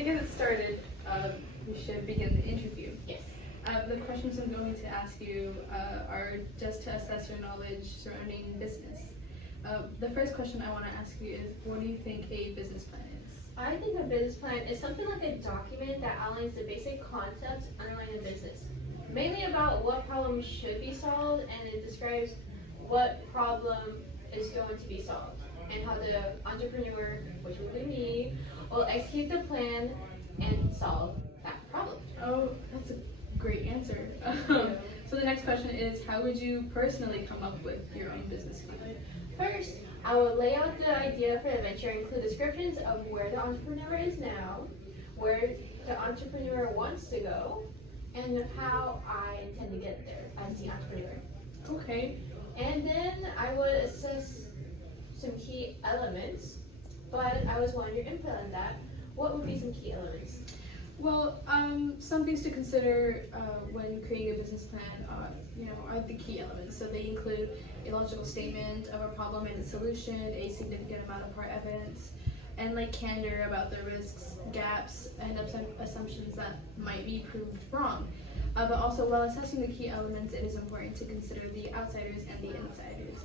to get it started, we should begin the interview. Yes. The questions I'm going to ask you are just to assess your knowledge surrounding business. The first question I want to ask you is, what do you think a business plan is? I think a business plan is something like a document that outlines the basic concepts underlying a business. Mainly about what problem should be solved, and it describes what problem is going to be solved and how the entrepreneur, which will be me, will execute the plan and solve that problem. Oh, that's a great answer. So the next question is, how would you personally come up with your own business plan? First, I will lay out the idea for the venture, include descriptions of where the entrepreneur is now, where the entrepreneur wants to go, and how I intend to get there as the entrepreneur. Okay. And then I would assess some key elements, but I was wanting your input on that. What would be some key elements? Well, some things to consider when creating a business plan are the key elements. So they include a logical statement of a problem and a solution, a significant amount of hard evidence, and candor about the risks, gaps, and assumptions that might be proved wrong. But also, while assessing the key elements, it is important to consider the outsiders and the insiders.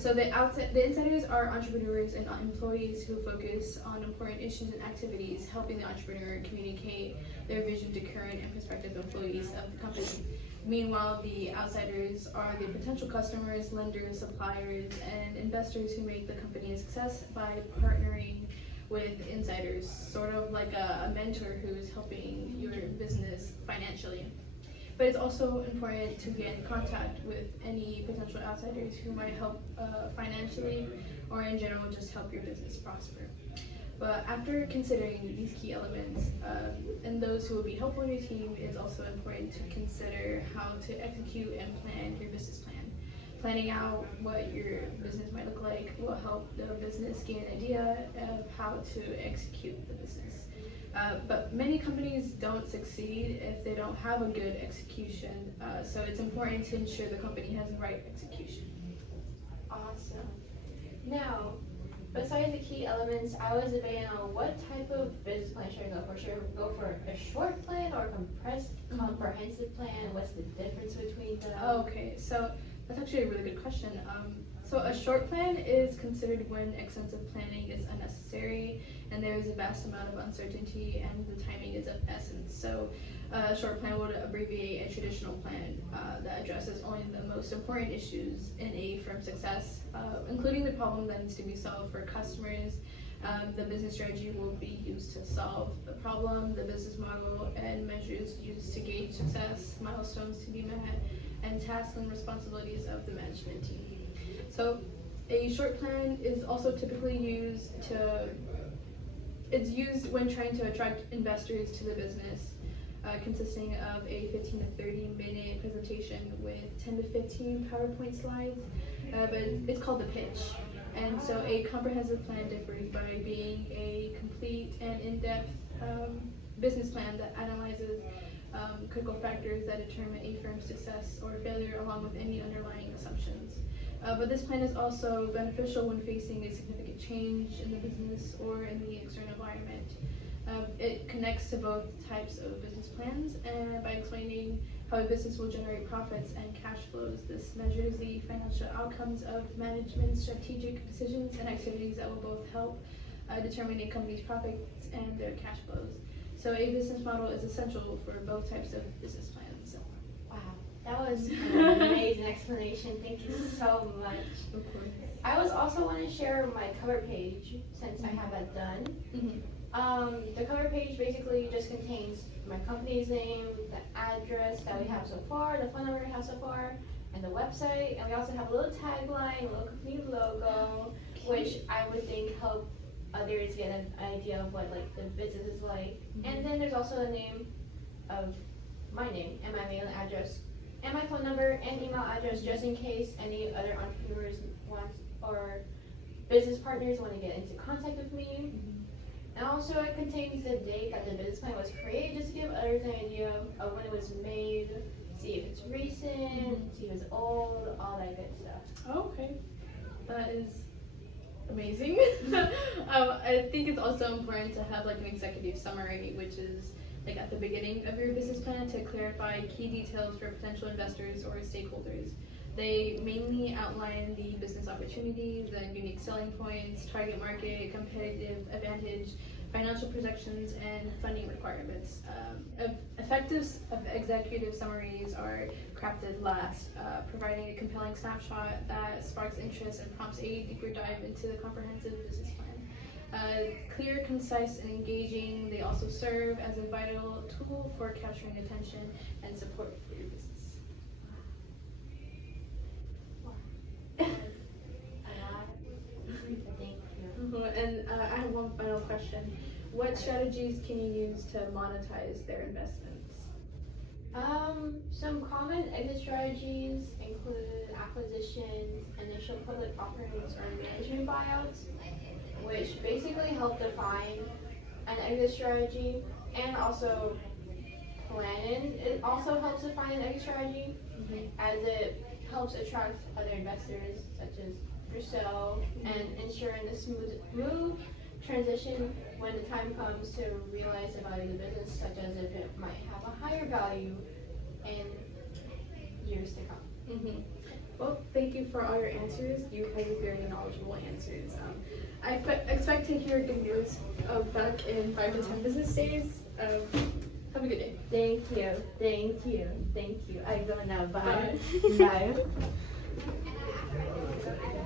So the insiders are entrepreneurs and employees who focus on important issues and activities, helping the entrepreneur communicate their vision to current and prospective employees of the company. Meanwhile, the outsiders are the potential customers, lenders, suppliers, and investors who make the company a success by partnering with insiders, sort of like a mentor who's helping your business financially. But it's also important to get in contact with any potential outsiders who might help financially or in general just help your business prosper. But after considering these key elements and those who will be helpful in your team, it's also important to consider how to execute and plan your business plan. Planning out what your business might look like will help the business gain an idea of how to execute the business. But many companies don't succeed if they don't have a good execution, so it's important to ensure the company has the right execution. Awesome. Now, besides the key elements, I was debating on what type of business plan should I go for. Should I go for a short plan or a comprehensive plan? What's the difference between them? Okay, so that's actually a really good question. So a short plan is considered when extensive planning is unnecessary and there is a vast amount of uncertainty and the timing is of essence. So a short plan would abbreviate a traditional plan that addresses only the most important issues in a firm's success, including the problem that needs to be solved for customers. The business strategy will be used to solve the problem, the business model, and measures used to gauge success, milestones to be met, and tasks and responsibilities of the management team. So a short plan is also typically used when trying to attract investors to the business, consisting of a 15 to 30 minute presentation with 10 to 15 PowerPoint slides, but it's called the pitch. And so a comprehensive plan differs by being a complete and in-depth business plan that analyzes critical factors that determine a firm's success or failure along with any underlying assumptions. But this plan is also beneficial when facing a significant change in the business or in the external environment. It connects to both types of business plans, and by explaining how a business will generate profits and cash flows, this measures the financial outcomes of management's strategic decisions and activities that will both help determine a company's profits and their cash flows. So a business model is essential for both types of business plans. Wow, that was an amazing explanation. Thank you so much. Of course. I was also want to share my cover page since I have that done. The cover page basically just contains my company's name, the address that we have so far, the phone number we have so far, and the website. And we also have a little tagline, a little company logo, which I would think help others get an idea of what the business is like. And then there's also the name of my name and my mail address and my phone number and email address, just in case any other entrepreneurs want or business partners want to get into contact with me. And also it contains the date that the business plan was created, just to give others an idea of when it was made, see if it's recent, see if it's old, all that good stuff. Okay, that is amazing. I think it's also important to have like an executive summary, which is like at the beginning of your business plan to clarify key details for potential investors or stakeholders. They mainly outline the business opportunities and unique selling points, target market, competitive advantage, financial projections, and funding requirements. Effective executive summaries are crafted last, providing a compelling snapshot that sparks interest and prompts a deeper dive into the comprehensive business plan. Clear, concise, and engaging, they also serve as a vital tool for capturing attention and support for your business. Thank you. And I have one final question. What strategies can you use to monetize their investments? Some common exit strategies include acquisitions, initial public offerings, or management buyouts, which basically help define an exit strategy, and also planning. It also helps define an exit strategy, as it helps attract other investors, such as yourself, and ensuring a smooth transition when the time comes to realize the value of the business, such as if it might have a higher value in years to come. Well, thank you for all your answers. You have very knowledgeable answers. I expect to hear good news back in 5 to 10 business days. Have a good day. Thank you, thank you, thank you. I go now. Bye. Bye. Bye.